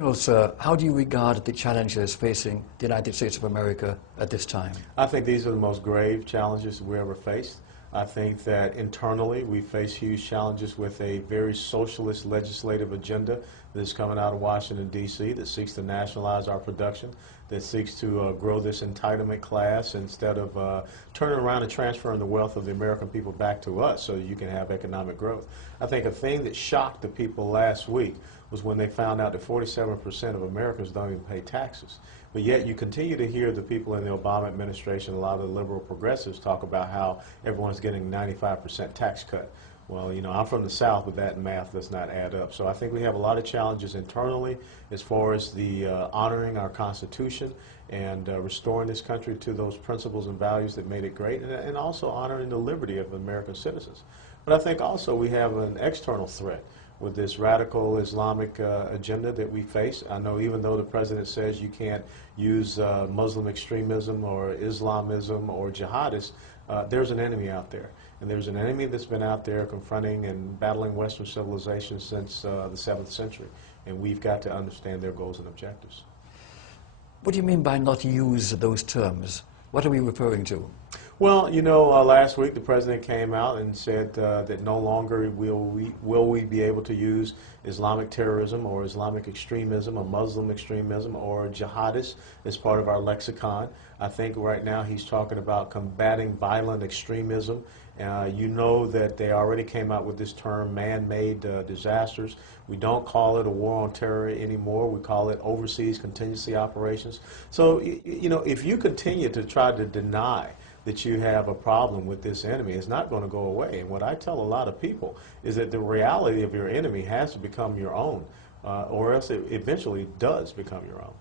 Well, sir, how do you regard the challenges facing the United States of America at this time? I think these are the most grave challenges we ever faced. I think that internally we face huge challenges with a very socialist legislative agenda that is coming out of Washington, D.C., that seeks to nationalize our production, that seeks to grow this entitlement class instead of turning around and transferring the wealth of the American people back to us so that you can have economic growth. I think a thing that shocked the people last week was when they found out that 47% of Americans don't even pay taxes. But yet you continue to hear the people in the Obama administration, a lot of the liberal progressives, talk about how everyone's getting 95% tax cut. Well, you know, I'm from the South, but that math does not add up. So I think we have a lot of challenges internally as far as the honoring our Constitution and restoring this country to those principles and values that made it great, and also honoring the liberty of American citizens. But I think also we have an external threat with this radical Islamic agenda that we face. I know even though the president says you can't use Muslim extremism or Islamism or jihadists, there's an enemy out there. And there's an enemy that's been out there confronting and battling Western civilization since the 7th century. And we've got to understand their goals and objectives. What do you mean by not use those terms? What are we referring to? Well, you know, last week the president came out and said that no longer will we be able to use Islamic terrorism or Islamic extremism or Muslim extremism or jihadists as part of our lexicon. I think right now he's talking about combating violent extremism. You know that they already came out with this term, man-made disasters. We don't call it a war on terror anymore. We call it overseas contingency operations. So, you know, if you continue to try to deny that you have a problem with this enemy, it's not going to go away. And what I tell a lot of people is that the reality of your enemy has to become your own, or else it eventually does become your own.